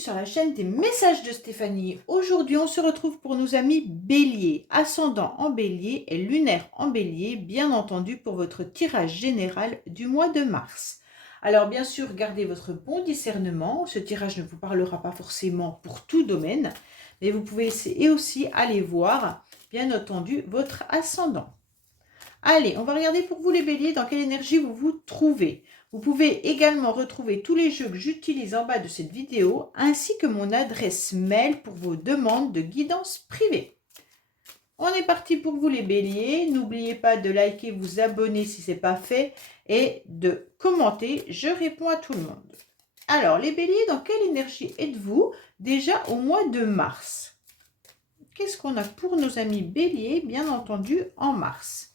sur la chaîne des messages de Stéphanie. Aujourd'hui, on se retrouve pour nos amis Bélier, ascendant en Bélier et lunaire en Bélier, bien entendu pour votre tirage général du mois de mars. Alors bien sûr, gardez votre bon discernement, ce tirage ne vous parlera pas forcément pour tout domaine, mais vous pouvez aussi aller voir, bien entendu, votre ascendant. Allez, on va regarder pour vous les béliers dans quelle énergie vous vous trouvez. Vous pouvez également retrouver tous les jeux que j'utilise en bas de cette vidéo, ainsi que mon adresse mail pour vos demandes de guidance privée. On est parti pour vous les béliers. N'oubliez pas de liker, vous abonner si ce n'est pas fait et de commenter. Je réponds à tout le monde. Alors, les béliers, dans quelle énergie êtes-vous déjà au mois de mars? Qu'est-ce qu'on a pour nos amis béliers, bien entendu, en mars?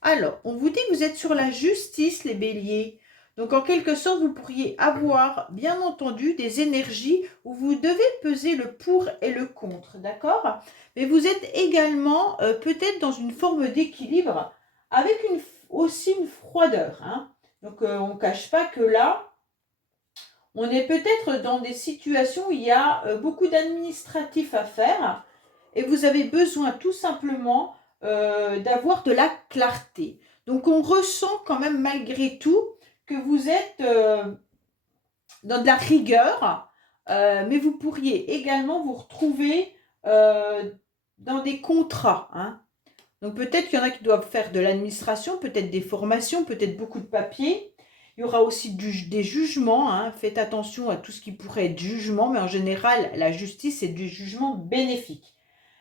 Alors, on vous dit que vous êtes sur la justice, les béliers. Donc, en quelque sorte, vous pourriez avoir, bien entendu, des énergies où vous devez peser le pour et le contre, d'accord? Mais vous êtes également peut-être dans une forme d'équilibre avec aussi une froideur, hein. Donc, on ne cache pas que là, on est peut-être dans des situations où il y a beaucoup d'administratifs à faire et vous avez besoin tout simplement d'avoir de la clarté. Donc, on ressent quand même malgré tout que vous êtes dans de la rigueur, mais vous pourriez également vous retrouver dans des contrats, hein. Donc, peut-être qu'il y en a qui doivent faire de l'administration, peut-être des formations, peut-être beaucoup de papiers. Il y aura aussi des jugements, hein. Faites attention à tout ce qui pourrait être jugement, mais en général, la justice, c'est du jugement bénéfique.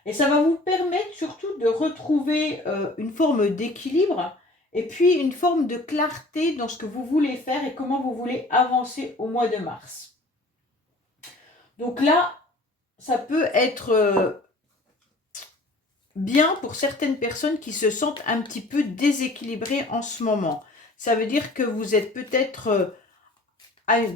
Et ça va vous permettre surtout de retrouver une forme d'équilibre et puis une forme de clarté dans ce que vous voulez faire et comment vous voulez avancer au mois de mars. Donc là, ça peut être bien pour certaines personnes qui se sentent un petit peu déséquilibrées en ce moment. Ça veut dire que vous êtes peut-être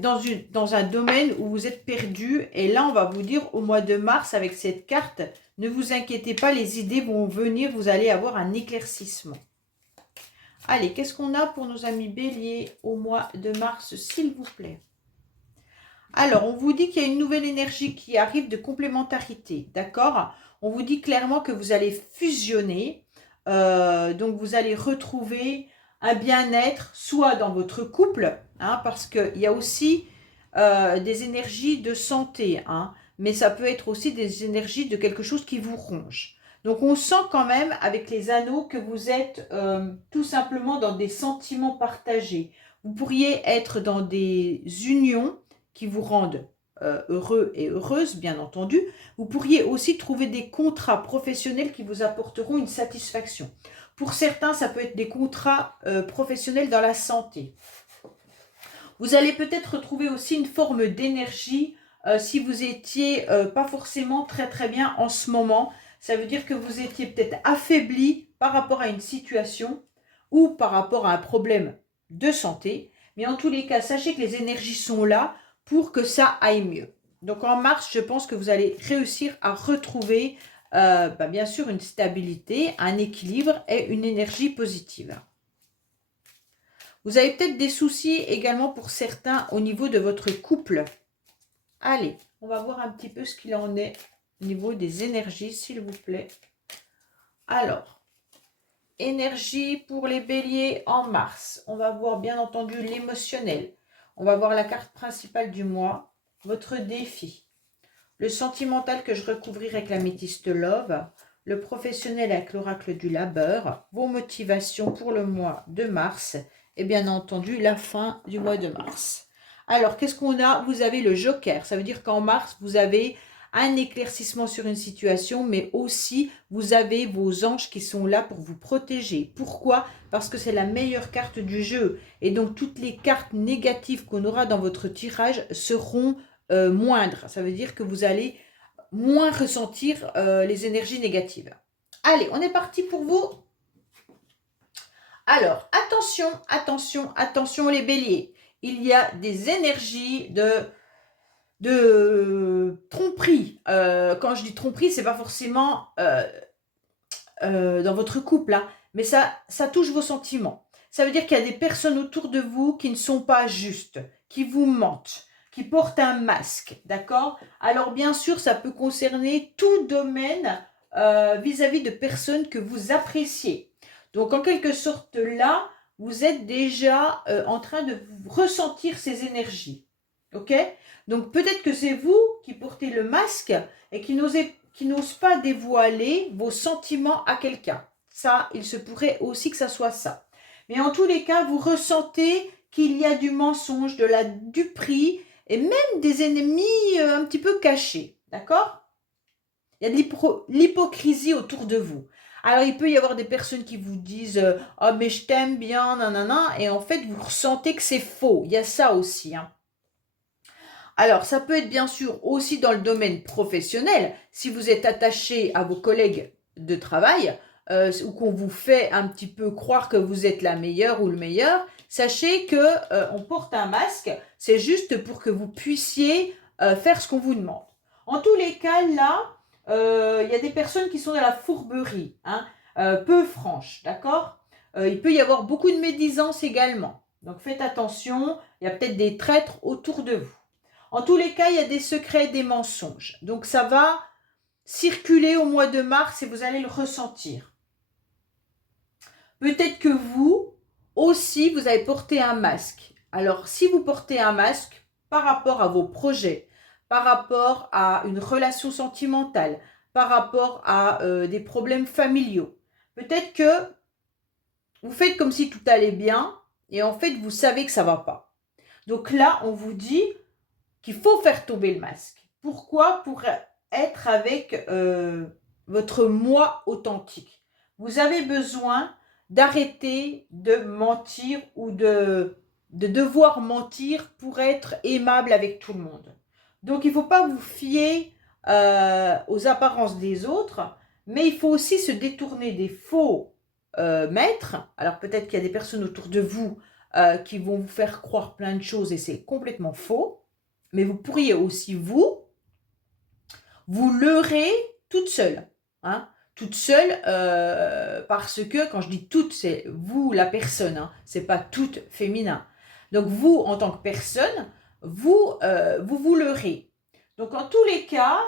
dans un domaine où vous êtes perdu. Et là, on va vous dire au mois de mars, avec cette carte, ne vous inquiétez pas, les idées vont venir, vous allez avoir un éclaircissement. Allez, qu'est-ce qu'on a pour nos amis béliers au mois de mars, s'il vous plaît? Alors, on vous dit qu'il y a une nouvelle énergie qui arrive de complémentarité, d'accord? On vous dit clairement que vous allez fusionner, donc vous allez retrouver un bien-être, soit dans votre couple, hein, parce qu'il y a aussi des énergies de santé, hein, mais ça peut être aussi des énergies de quelque chose qui vous ronge. Donc, on sent quand même, avec les anneaux, que vous êtes tout simplement dans des sentiments partagés. Vous pourriez être dans des unions qui vous rendent heureux et heureuse, bien entendu. Vous pourriez aussi trouver des contrats professionnels qui vous apporteront une satisfaction. Pour certains, ça peut être des contrats professionnels dans la santé. Vous allez peut-être retrouver aussi une forme d'énergie si vous étiez pas forcément très très bien en ce moment. Ça veut dire que vous étiez peut-être affaibli par rapport à une situation ou par rapport à un problème de santé. Mais en tous les cas, sachez que les énergies sont là pour que ça aille mieux. Donc en mars, je pense que vous allez réussir à retrouver bien sûr une stabilité, un équilibre et une énergie positive. Vous avez peut-être des soucis également pour certains au niveau de votre couple. Allez, on va voir un petit peu ce qu'il en est au niveau des énergies, s'il vous plaît. Alors, énergie pour les béliers en mars. On va voir bien entendu l'émotionnel. On va voir la carte principale du mois, votre défi. Le sentimental que je recouvrirai avec la métiste Love. Le professionnel avec l'oracle du labeur. Vos motivations pour le mois de mars. Et bien entendu, la fin du mois de mars. Alors, qu'est-ce qu'on a? Vous avez le joker. Ça veut dire qu'en mars, vous avez un éclaircissement sur une situation, mais aussi, vous avez vos anges qui sont là pour vous protéger. Pourquoi? Parce que c'est la meilleure carte du jeu. Et donc, toutes les cartes négatives qu'on aura dans votre tirage seront moindres. Ça veut dire que vous allez moins ressentir les énergies négatives. Allez, on est parti pour vous. Alors, attention, attention, attention les béliers. Il y a des énergies de tromperie. Quand je dis tromperie, c'est pas forcément dans votre couple, hein, mais ça touche vos sentiments. Ça veut dire qu'il y a des personnes autour de vous qui ne sont pas justes, qui vous mentent, qui porte un masque, d'accord? Alors bien sûr, ça peut concerner tout domaine vis-à-vis de personnes que vous appréciez. Donc en quelque sorte là, vous êtes déjà en train de ressentir ces énergies, ok? Donc peut-être que c'est vous qui portez le masque et qui n'ose pas dévoiler vos sentiments à quelqu'un. Ça, il se pourrait aussi que ça soit ça. Mais en tous les cas, vous ressentez qu'il y a du mensonge, de la duperie et même des ennemis un petit peu cachés. D'accord? Il y a de l'hypocrisie autour de vous. Alors, il peut y avoir des personnes qui vous disent oh, mais je t'aime bien, nanana, et en fait, vous ressentez que c'est faux. Il y a ça aussi, hein. Alors, ça peut être bien sûr aussi dans le domaine professionnel, si vous êtes attaché à vos collègues de travail, ou qu'on vous fait un petit peu croire que vous êtes la meilleure ou le meilleur, sachez que on porte un masque, c'est juste pour que vous puissiez faire ce qu'on vous demande. En tous les cas, là, il y a des personnes qui sont dans la fourberie, hein, peu franches, d'accord? Il peut y avoir beaucoup de médisance également. Donc faites attention, il y a peut-être des traîtres autour de vous. En tous les cas, il y a des secrets, des mensonges. Donc ça va circuler au mois de mars et vous allez le ressentir. Peut-être que vous aussi, vous avez porté un masque. Alors si vous portez un masque par rapport à vos projets, par rapport à une relation sentimentale, par rapport à des problèmes familiaux, peut-être que vous faites comme si tout allait bien et en fait, vous savez que ça ne va pas. Donc là, on vous dit qu'il faut faire tomber le masque. Pourquoi? Pour être avec votre moi authentique. Vous avez besoin d'arrêter de mentir ou de devoir mentir pour être aimable avec tout le monde. Donc, il ne faut pas vous fier aux apparences des autres, mais il faut aussi se détourner des faux maîtres. Alors, peut-être qu'il y a des personnes autour de vous qui vont vous faire croire plein de choses et c'est complètement faux. Mais vous pourriez aussi, vous leurrer toute seule. Hein, toute seule, parce que, quand je dis toute, c'est vous, la personne. Hein, c'est pas toute féminin. Donc, vous, en tant que personne, vous leurrez. Donc, en tous les cas,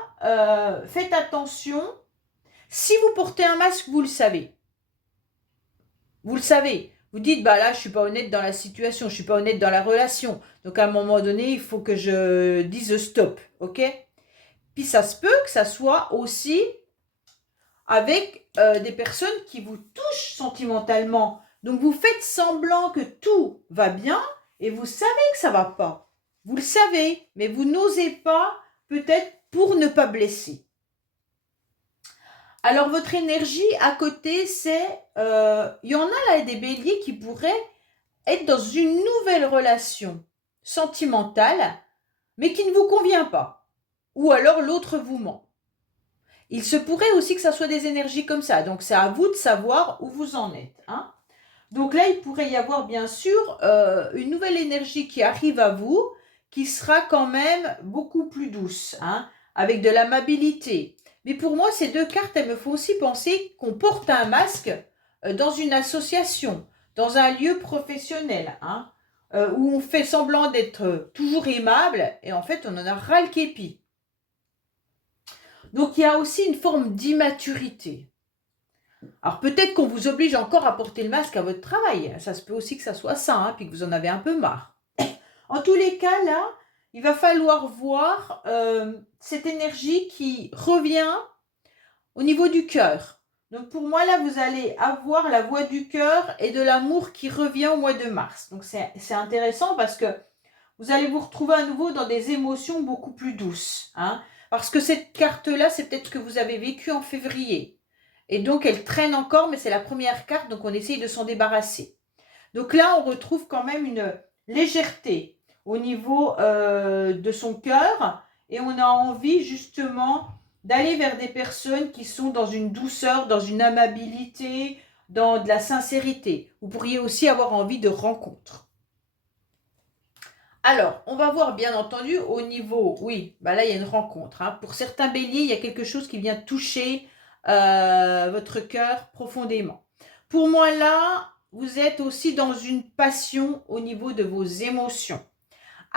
faites attention. Si vous portez un masque, vous le savez. Vous le savez. Vous dites, bah là, je suis pas honnête dans la situation, je suis pas honnête dans la relation. Donc, à un moment donné, il faut que je dise stop, ok? Puis, ça se peut que ça soit aussi avec des personnes qui vous touchent sentimentalement. Donc, vous faites semblant que tout va bien et vous savez que ça va pas. Vous le savez, mais vous n'osez pas, peut-être pour ne pas blesser. Alors, votre énergie à côté, c'est... il y en a là des béliers qui pourraient être dans une nouvelle relation sentimentale, mais qui ne vous convient pas. Ou alors l'autre vous ment. Il se pourrait aussi que ça soit des énergies comme ça. Donc, c'est à vous de savoir où vous en êtes. Hein. Donc là, il pourrait y avoir bien sûr une nouvelle énergie qui arrive à vous, qui sera quand même beaucoup plus douce, hein, avec de l'amabilité. Mais pour moi, ces deux cartes, elles me font aussi penser qu'on porte un masque dans une association, dans un lieu professionnel, hein, où on fait semblant d'être toujours aimable et en fait, on en a ras le képi. Donc, il y a aussi une forme d'immaturité. Alors, peut-être qu'on vous oblige encore à porter le masque à votre travail. Ça se peut aussi que ça soit ça, hein, puis que vous en avez un peu marre. En tous les cas, là, il va falloir voir cette énergie qui revient au niveau du cœur. Donc, pour moi, là, vous allez avoir la voix du cœur et de l'amour qui revient au mois de mars. Donc, c'est intéressant parce que vous allez vous retrouver à nouveau dans des émotions beaucoup plus douces. Hein, parce que cette carte-là, c'est peut-être ce que vous avez vécu en février. Et donc, elle traîne encore, mais c'est la première carte, donc on essaye de s'en débarrasser. Donc là, on retrouve quand même une légèreté au niveau de son cœur. Et on a envie justement d'aller vers des personnes qui sont dans une douceur, dans une amabilité, dans de la sincérité. Vous pourriez aussi avoir envie de rencontres. Alors, on va voir bien entendu au niveau, oui, bah là il y a une rencontre. Hein. Pour certains béliers, il y a quelque chose qui vient toucher votre cœur profondément. Pour moi là, vous êtes aussi dans une passion au niveau de vos émotions.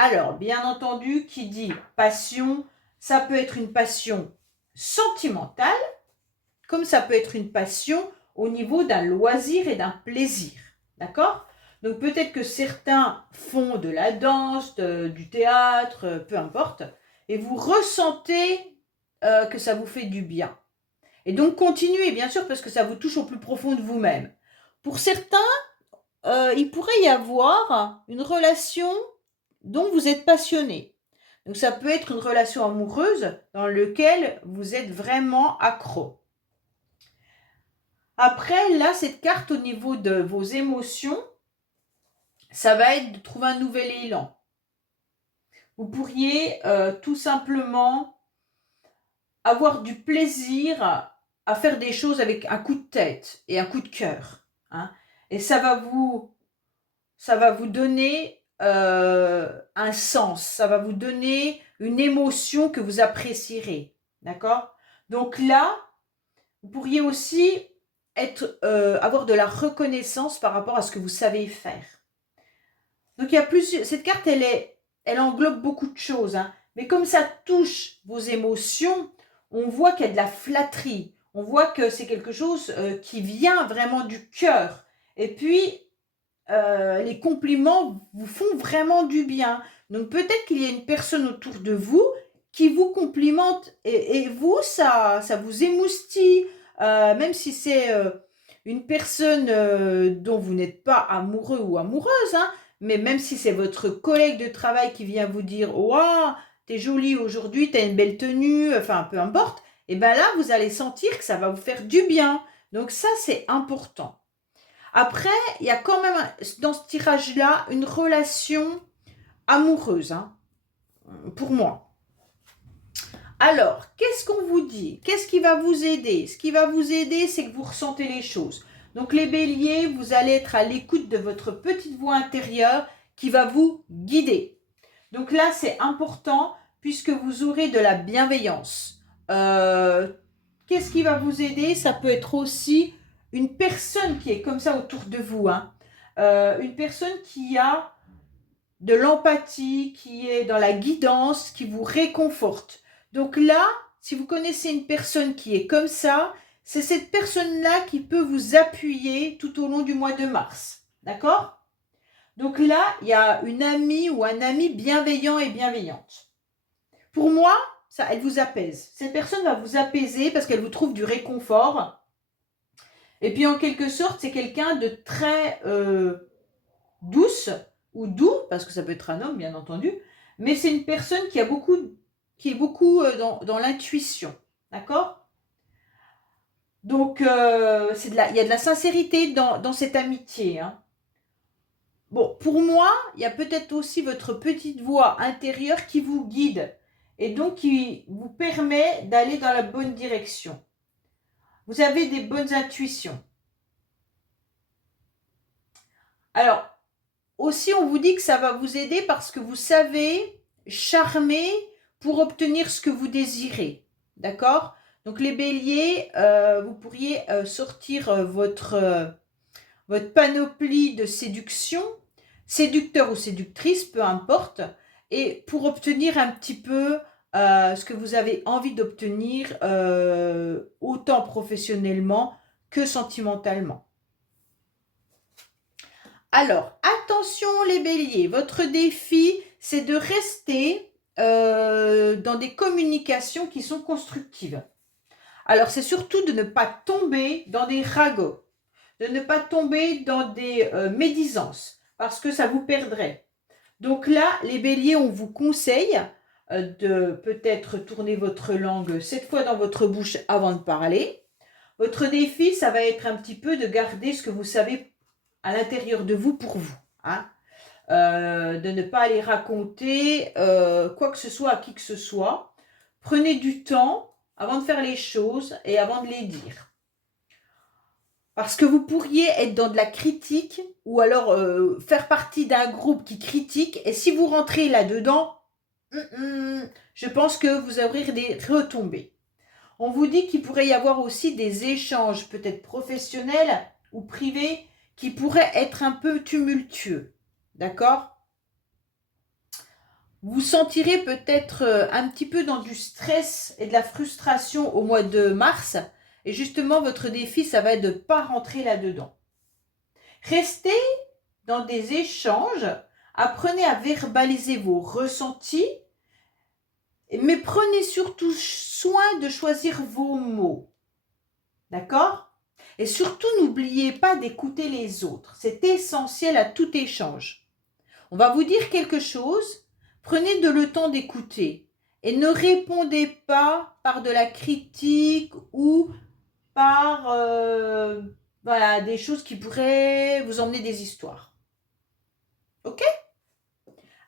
Alors, bien entendu, qui dit passion, ça peut être une passion sentimentale, comme ça peut être une passion au niveau d'un loisir et d'un plaisir. D'accord? Donc peut-être que certains font de la danse, du théâtre, peu importe, et vous ressentez que ça vous fait du bien. Et donc continuez, bien sûr, parce que ça vous touche au plus profond de vous-même. Pour certains, il pourrait y avoir une relation dont vous êtes passionné. Donc ça peut être une relation amoureuse dans laquelle vous êtes vraiment accro. Après, là, cette carte au niveau de vos émotions, ça va être de trouver un nouvel élan. Vous pourriez tout simplement avoir du plaisir à faire des choses avec un coup de tête et un coup de cœur. Hein. Et ça va vous donner un sens, ça va vous donner une émotion que vous apprécierez. D'accord? Donc là, vous pourriez aussi avoir de la reconnaissance par rapport à ce que vous savez faire. Donc il y a plusieurs. Cette carte, elle englobe beaucoup de choses, hein. Mais comme ça touche vos émotions, on voit qu'il y a de la flatterie. On voit que c'est quelque chose qui vient vraiment du cœur. Et puis, les compliments vous font vraiment du bien. Donc peut-être qu'il y a une personne autour de vous qui vous complimente et vous, ça vous émoustille. Même si c'est une personne dont vous n'êtes pas amoureux ou amoureuse, hein, mais même si c'est votre collègue de travail qui vient vous dire « Waouh, t'es jolie aujourd'hui, t'as une belle tenue », enfin peu importe, et bien là, vous allez sentir que ça va vous faire du bien. Donc ça, c'est important. Après, il y a quand même dans ce tirage-là une relation amoureuse, hein, pour moi. Alors, qu'est-ce qu'on vous dit? Qu'est-ce qui va vous aider? Ce qui va vous aider, c'est que vous ressentez les choses. Donc les béliers, vous allez être à l'écoute de votre petite voix intérieure qui va vous guider. Donc là, c'est important puisque vous aurez de la bienveillance. Qu'est-ce qui va vous aider? Ça peut être aussi une personne qui est comme ça autour de vous. Hein. Une personne qui a de l'empathie, qui est dans la guidance, qui vous réconforte. Donc là, si vous connaissez une personne qui est comme ça, c'est cette personne-là qui peut vous appuyer tout au long du mois de mars. D'accord? Donc là, il y a une amie ou un ami bienveillant et bienveillante. Pour moi, ça, elle vous apaise. Cette personne va vous apaiser parce qu'elle vous trouve du réconfort. Et puis, en quelque sorte, c'est quelqu'un de très douce ou doux, parce que ça peut être un homme, bien entendu. Mais c'est une personne qui est beaucoup dans l'intuition. D'accord? Donc, il y a de la sincérité dans cette amitié. Hein. Bon, pour moi, il y a peut-être aussi votre petite voix intérieure qui vous guide et donc qui vous permet d'aller dans la bonne direction. Vous avez des bonnes intuitions. Alors, aussi, on vous dit que ça va vous aider parce que vous savez charmer pour obtenir ce que vous désirez. D'accord? Donc, les béliers, vous pourriez sortir votre panoplie de séduction, séducteur ou séductrice, peu importe, et pour obtenir un petit peu ce que vous avez envie d'obtenir, autant professionnellement que sentimentalement. Alors, attention les béliers, votre défi, c'est de rester dans des communications qui sont constructives. Alors, c'est surtout de ne pas tomber dans des ragots, de ne pas tomber dans des médisances, parce que ça vous perdrait. Donc là, les béliers, on vous conseille de peut-être tourner votre langue 7 fois dans votre bouche avant de parler. Votre défi, ça va être un petit peu de garder ce que vous savez à l'intérieur de vous pour vous. Hein. De ne pas aller raconter quoi que ce soit à qui que ce soit. Prenez du temps avant de faire les choses et avant de les dire. Parce que vous pourriez être dans de la critique ou alors faire partie d'un groupe qui critique. Et si vous rentrez là-dedans, je pense que vous aurez des retombées. On vous dit qu'il pourrait y avoir aussi des échanges peut-être professionnels ou privés qui pourraient être un peu tumultueux. D'accord? Vous vous sentirez peut-être un petit peu dans du stress et de la frustration au mois de mars. Et justement, votre défi, ça va être de ne pas rentrer là-dedans. Restez dans des échanges, apprenez à verbaliser vos ressentis, mais prenez surtout soin de choisir vos mots. D'accord? Et surtout, n'oubliez pas d'écouter les autres. C'est essentiel à tout échange. On va vous dire quelque chose, prenez le temps d'écouter et ne répondez pas par de la critique ou par voilà, des choses qui pourraient vous emmener des histoires. Ok?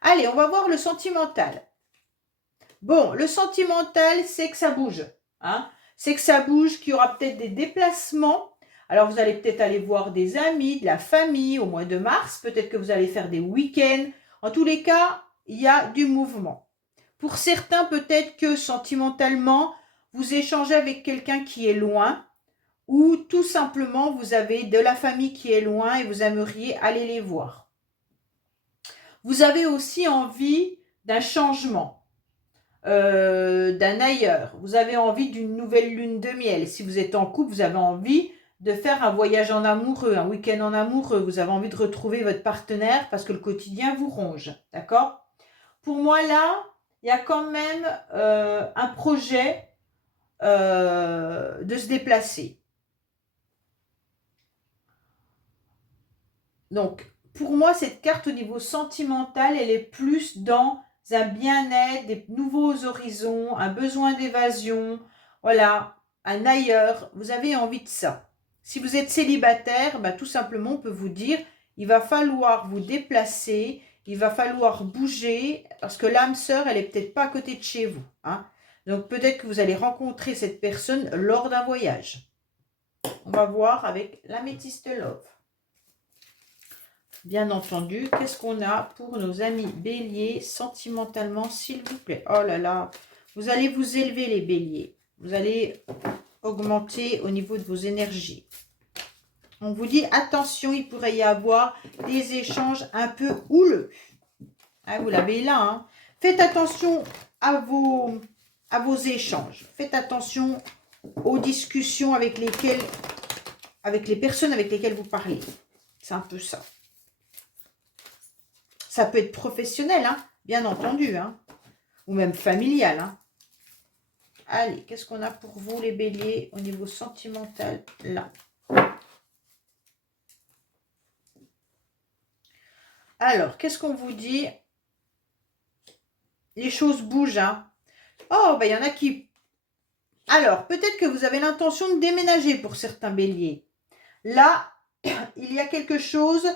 Allez, on va voir le sentimental. Bon, le sentimental, c'est que ça bouge. Hein? C'est que ça bouge, qu'il y aura peut-être des déplacements. Alors, vous allez peut-être aller voir des amis, de la famille au mois de mars. Peut-être que vous allez faire des week-ends. En tous les cas, il y a du mouvement. Pour certains, peut-être que sentimentalement, vous échangez avec quelqu'un qui est loin ou tout simplement, vous avez de la famille qui est loin et vous aimeriez aller les voir. Vous avez aussi envie d'un changement, d'un ailleurs. Vous avez envie d'une nouvelle lune de miel. Si vous êtes en couple, vous avez envie de faire un voyage en amoureux, un week-end en amoureux. Vous avez envie de retrouver votre partenaire parce que le quotidien vous ronge. D'accord? Pour moi, là, il y a quand même un projet de se déplacer. Donc, pour moi, cette carte au niveau sentimental, elle est plus dans un bien-être, des nouveaux horizons, un besoin d'évasion, voilà, un ailleurs. Vous avez envie de ça. Si vous êtes célibataire, bah, tout simplement, on peut vous dire, il va falloir vous déplacer, il va falloir bouger, parce que l'âme sœur, elle n'est peut-être pas à côté de chez vous. Hein. Donc, peut-être que vous allez rencontrer cette personne lors d'un voyage. On va voir avec l'améthyste love. Bien entendu, qu'est-ce qu'on a pour nos amis béliers sentimentalement, s'il vous plaît? Oh là là, vous allez vous élever les béliers. Vous allez augmenter au niveau de vos énergies. On vous dit, attention, il pourrait y avoir des échanges un peu houleux. Hein, vous l'avez là. Hein. Faites attention à vos échanges. Faites attention aux discussions avec les personnes avec lesquelles vous parlez. C'est un peu ça. Ça peut être professionnel, hein, bien entendu, hein, ou même familial. Hein. Allez, qu'est-ce qu'on a pour vous, les béliers, au niveau sentimental, là? Alors, qu'est-ce qu'on vous dit? Les choses bougent, hein. Oh, ben, il y en a qui... Alors, peut-être que vous avez l'intention de déménager pour certains béliers. Là, il y a quelque chose...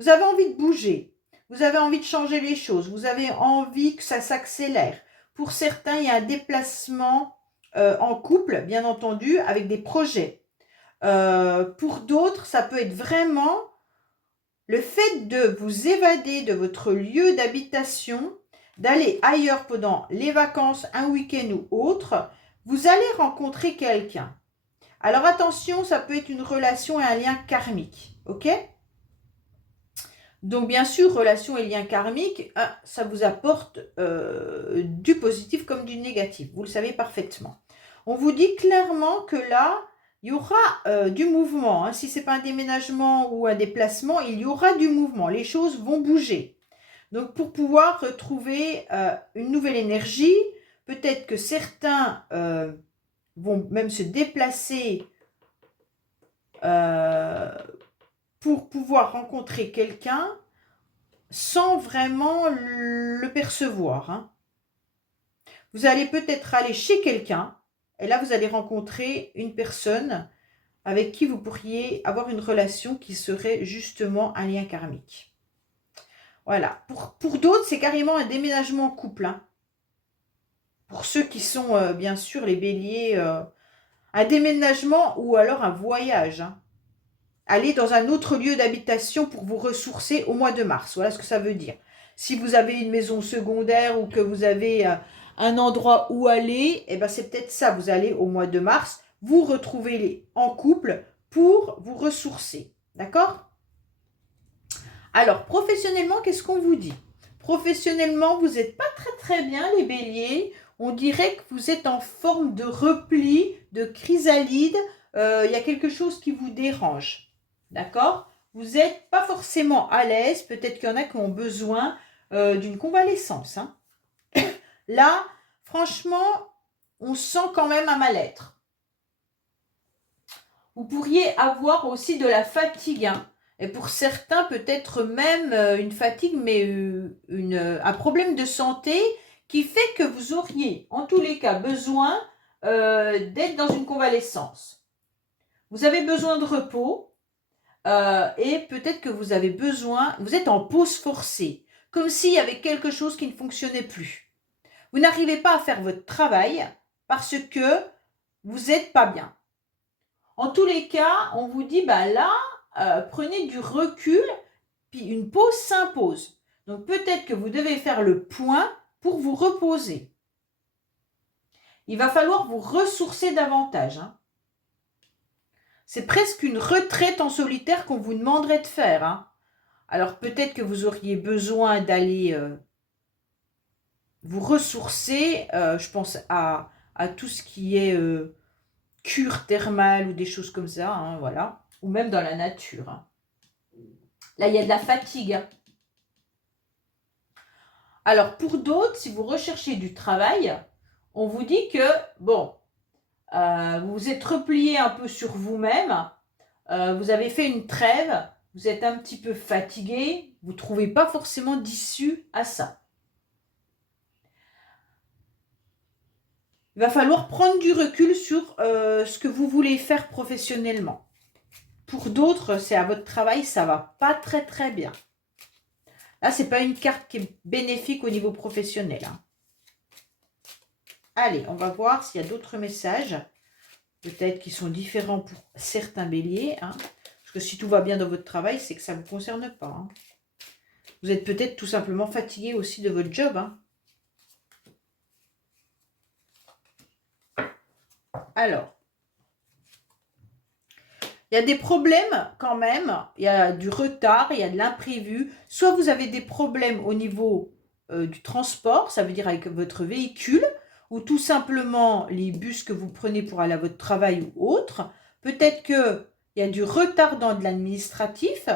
Vous avez envie de bouger. Vous avez envie de changer les choses. Vous avez envie que ça s'accélère. Pour certains, il y a un déplacement en couple, bien entendu, avec des projets. Pour d'autres, ça peut être vraiment le fait de vous évader de votre lieu d'habitation, d'aller ailleurs pendant les vacances, un week-end ou autre. Vous allez rencontrer quelqu'un. Alors attention, ça peut être une relation et un lien karmique. Ok ? Donc, bien sûr, relation et lien karmique, ça vous apporte du positif comme du négatif. Vous le savez parfaitement. On vous dit clairement que là, il y aura du mouvement. Hein. Si ce n'est pas un déménagement ou un déplacement, il y aura du mouvement. Les choses vont bouger. Donc, pour pouvoir retrouver une nouvelle énergie, peut-être que certains vont même se déplacer pour pouvoir rencontrer quelqu'un sans vraiment le percevoir. Hein. Vous allez peut-être aller chez quelqu'un, et là, vous allez rencontrer une personne avec qui vous pourriez avoir une relation qui serait justement un lien karmique. Voilà. Pour d'autres, c'est carrément un déménagement en couple. Hein. Pour ceux qui sont, bien sûr, les béliers, un déménagement ou alors un voyage. Hein. Aller dans un autre lieu d'habitation pour vous ressourcer au mois de mars. Voilà ce que ça veut dire. Si vous avez une maison secondaire ou que vous avez un endroit où aller, eh ben c'est peut-être ça. Vous allez au mois de mars, vous retrouver en couple pour vous ressourcer. D'accord ? Alors, professionnellement, qu'est-ce qu'on vous dit ? Professionnellement, vous n'êtes pas très bien, les béliers. On dirait que vous êtes en forme de repli, de chrysalide. Il y a quelque chose qui vous dérange. D'accord? Vous n'êtes pas forcément à l'aise. Peut-être qu'il y en a qui ont besoin d'une convalescence. Hein. Là, franchement, on sent quand même un mal-être. Vous pourriez avoir aussi de la fatigue. Hein. Et pour certains, peut-être même une fatigue, mais un problème de santé qui fait que vous auriez, en tous les cas, besoin d'être dans une convalescence. Vous avez besoin de repos et peut-être que vous avez besoin, vous êtes en pause forcée, comme s'il y avait quelque chose qui ne fonctionnait plus. Vous n'arrivez pas à faire votre travail parce que vous n'êtes pas bien. En tous les cas, on vous dit, bah là, prenez du recul, puis une pause s'impose. Donc peut-être que vous devez faire le point pour vous reposer. Il va falloir vous ressourcer davantage. Hein. C'est presque une retraite en solitaire qu'on vous demanderait de faire. Hein. Alors peut-être que vous auriez besoin d'aller vous ressourcer. Je pense à tout ce qui est cure thermale ou des choses comme ça. Hein, voilà. Ou même dans la nature. Hein. Là, il y a de la fatigue. Hein. Alors, pour d'autres, si vous recherchez du travail, on vous dit que, bon, vous vous êtes replié un peu sur vous-même, vous avez fait une trêve, vous êtes un petit peu fatigué, vous ne trouvez pas forcément d'issue à ça. Il va falloir prendre du recul sur ce que vous voulez faire professionnellement. Pour d'autres, c'est à votre travail, ça ne va pas très bien. Là, ce n'est pas une carte qui est bénéfique au niveau professionnel. Hein. Allez, on va voir s'il y a d'autres messages. Peut-être qui sont différents pour certains béliers. Hein. Parce que si tout va bien dans votre travail, c'est que ça ne vous concerne pas. Hein. Vous êtes peut-être tout simplement fatigué aussi de votre job. Hein. Alors, il y a des problèmes quand même. Il y a du retard, il y a de l'imprévu. Soit vous avez des problèmes au niveau du transport, ça veut dire avec votre véhicule, ou tout simplement les bus que vous prenez pour aller à votre travail ou autre. Peut-être qu'il y a du retard dans de l'administratif,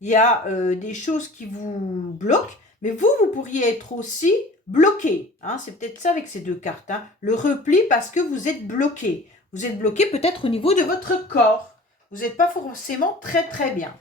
il y a des choses qui vous bloquent, mais vous pourriez être aussi bloqué. Hein, c'est peut-être ça avec ces deux cartes. Hein. Le repli parce que vous êtes bloqué. Vous êtes bloqué peut-être au niveau de votre corps. Vous n'êtes pas forcément très bien.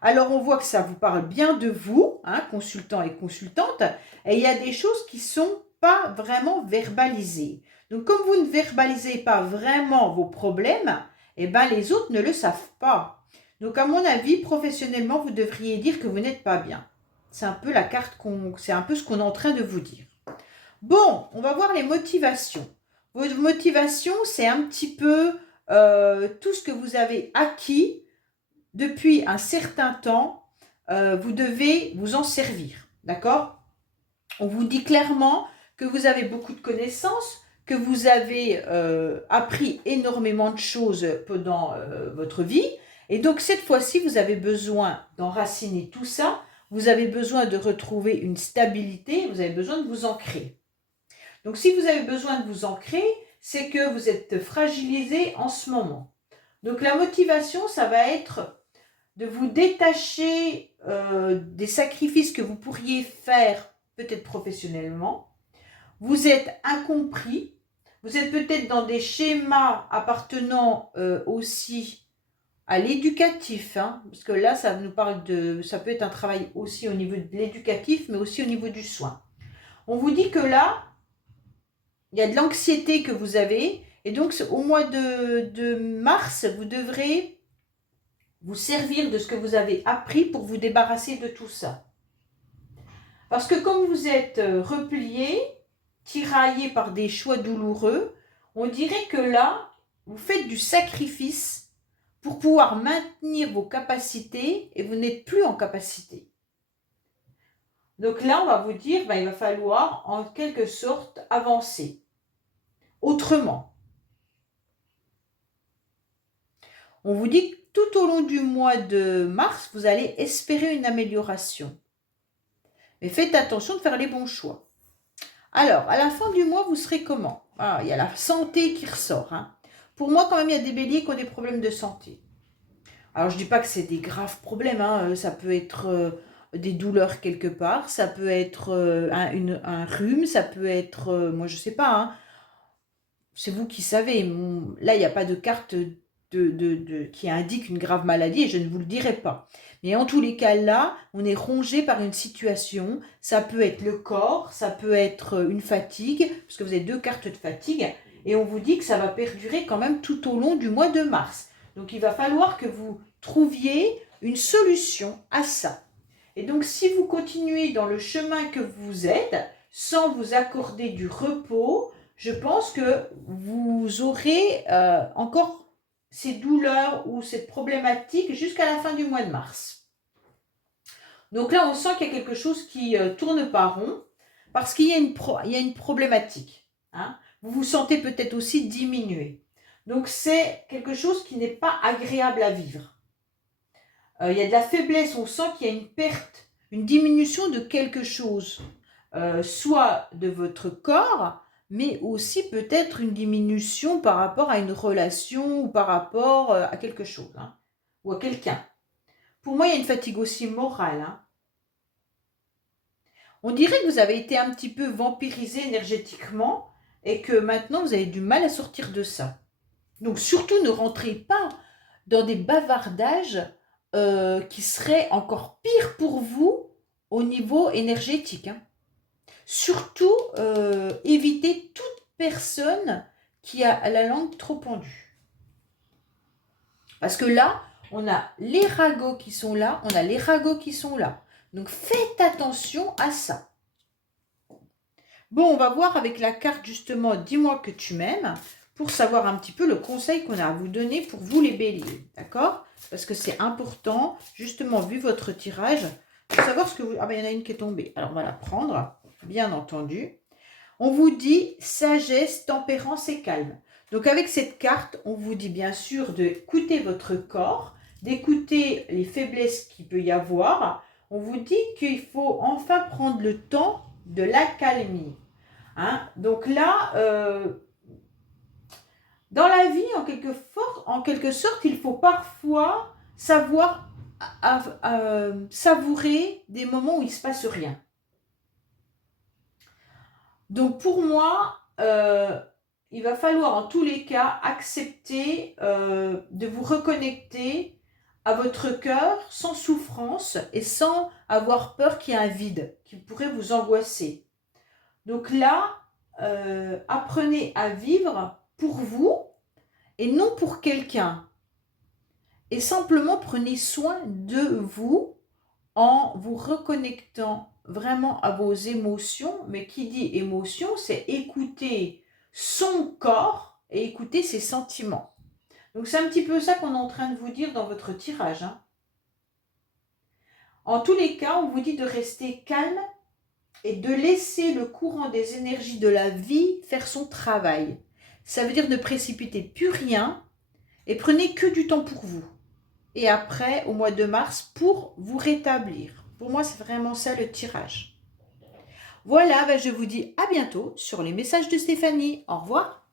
Alors, on voit que ça vous parle bien de vous, hein, consultant et consultante, et il y a des choses qui ne sont pas vraiment verbalisées. Donc, comme vous ne verbalisez pas vraiment vos problèmes, eh ben, les autres ne le savent pas. Donc, à mon avis, professionnellement, vous devriez dire que vous n'êtes pas bien. C'est un peu la carte c'est un peu ce qu'on est en train de vous dire. Bon, on va voir les motivations. Vos motivations, c'est un petit peu tout ce que vous avez acquis depuis un certain temps, vous devez vous en servir, d'accord? On vous dit clairement que vous avez beaucoup de connaissances, que vous avez appris énormément de choses pendant votre vie, et donc cette fois-ci, vous avez besoin d'enraciner tout ça, vous avez besoin de retrouver une stabilité, vous avez besoin de vous ancrer. Donc si vous avez besoin de vous ancrer, c'est que vous êtes fragilisé en ce moment. Donc la motivation, ça va être de vous détacher des sacrifices que vous pourriez faire peut-être professionnellement. Vous êtes incompris. Vous êtes peut-être dans des schémas appartenant aussi à l'éducatif. Hein, parce que là, ça nous parle ça peut être un travail aussi au niveau de l'éducatif, mais aussi au niveau du soin. On vous dit que là, il y a de l'anxiété que vous avez. Et donc, au mois de mars, vous devrez vous servir de ce que vous avez appris pour vous débarrasser de tout ça. Parce que comme vous êtes replié, tiraillé par des choix douloureux, on dirait que là, vous faites du sacrifice pour pouvoir maintenir vos capacités et vous n'êtes plus en capacité. Donc là, on va vous dire, il va falloir en quelque sorte avancer autrement. On vous dit que tout au long du mois de mars, vous allez espérer une amélioration. Mais faites attention de faire les bons choix. Alors, à la fin du mois, vous serez comment? Ah, il y a la santé qui ressort. Hein. Pour moi, quand même, il y a des béliers qui ont des problèmes de santé. Alors, je ne dis pas que c'est des graves problèmes. Hein. Ça peut être des douleurs quelque part. Ça peut être un rhume. Ça peut être, moi, je ne sais pas. Hein. C'est vous qui savez. Là, il n'y a pas de carte qui indique une grave maladie et je ne vous le dirai pas. Mais en tous les cas, là, on est rongé par une situation. Ça peut être le corps, ça peut être une fatigue, parce que vous avez 2 cartes de fatigue, et on vous dit que ça va perdurer quand même tout au long du mois de mars. Donc, il va falloir que vous trouviez une solution à ça. Et donc, si vous continuez dans le chemin que vous êtes, sans vous accorder du repos, je pense que vous aurez encore ces douleurs ou cette problématique jusqu'à la fin du mois de mars. Donc là, on sent qu'il y a quelque chose qui tourne pas rond parce qu'il y a une problématique. Hein. Vous vous sentez peut-être aussi diminué. Donc c'est quelque chose qui n'est pas agréable à vivre. Il y a de la faiblesse, on sent qu'il y a une perte, une diminution de quelque chose, soit de votre corps, mais aussi peut-être une diminution par rapport à une relation ou par rapport à quelque chose, hein, ou à quelqu'un. Pour moi, il y a une fatigue aussi morale. Hein. On dirait que vous avez été un petit peu vampirisé énergétiquement et que maintenant, vous avez du mal à sortir de ça. Donc, surtout, ne rentrez pas dans des bavardages qui seraient encore pires pour vous au niveau énergétique. Hein. Surtout, évitez toute personne qui a la langue trop pendue. Parce que là, on a les ragots qui sont là, on a les ragots qui sont là. Donc, faites attention à ça. Bon, on va voir avec la carte justement « Dis-moi que tu m'aimes » pour savoir un petit peu le conseil qu'on a à vous donner pour vous les béliers. D'accord? Parce que c'est important, justement, vu votre tirage, de savoir ce que vous... Ah ben, il y en a une qui est tombée. Alors, on va la prendre, bien entendu. On vous dit sagesse, tempérance et calme. Donc, avec cette carte, on vous dit bien sûr d'écouter votre corps, d'écouter les faiblesses qu'il peut y avoir. On vous dit qu'il faut enfin prendre le temps de l'accalmie. Hein? Donc là, dans la vie, en quelque sorte, il faut parfois savoir savourer des moments où il ne se passe rien. Donc pour moi, il va falloir en tous les cas accepter de vous reconnecter à votre cœur sans souffrance et sans avoir peur qu'il y ait un vide qui pourrait vous angoisser. Donc là, apprenez à vivre pour vous et non pour quelqu'un. Et simplement prenez soin de vous en vous reconnectant vraiment à vos émotions. Mais qui dit émotion, c'est écouter son corps et écouter ses sentiments. Donc c'est un petit peu ça qu'on est en train de vous dire dans votre tirage. Hein. En tous les cas, on vous dit de rester calme et de laisser le courant des énergies de la vie faire son travail. Ça veut dire ne précipitez plus rien et prenez que du temps pour vous. Et après, au mois de mars, pour vous rétablir. Pour moi, c'est vraiment ça le tirage. Voilà, je vous dis à bientôt sur les messages de Stéphanie. Au revoir.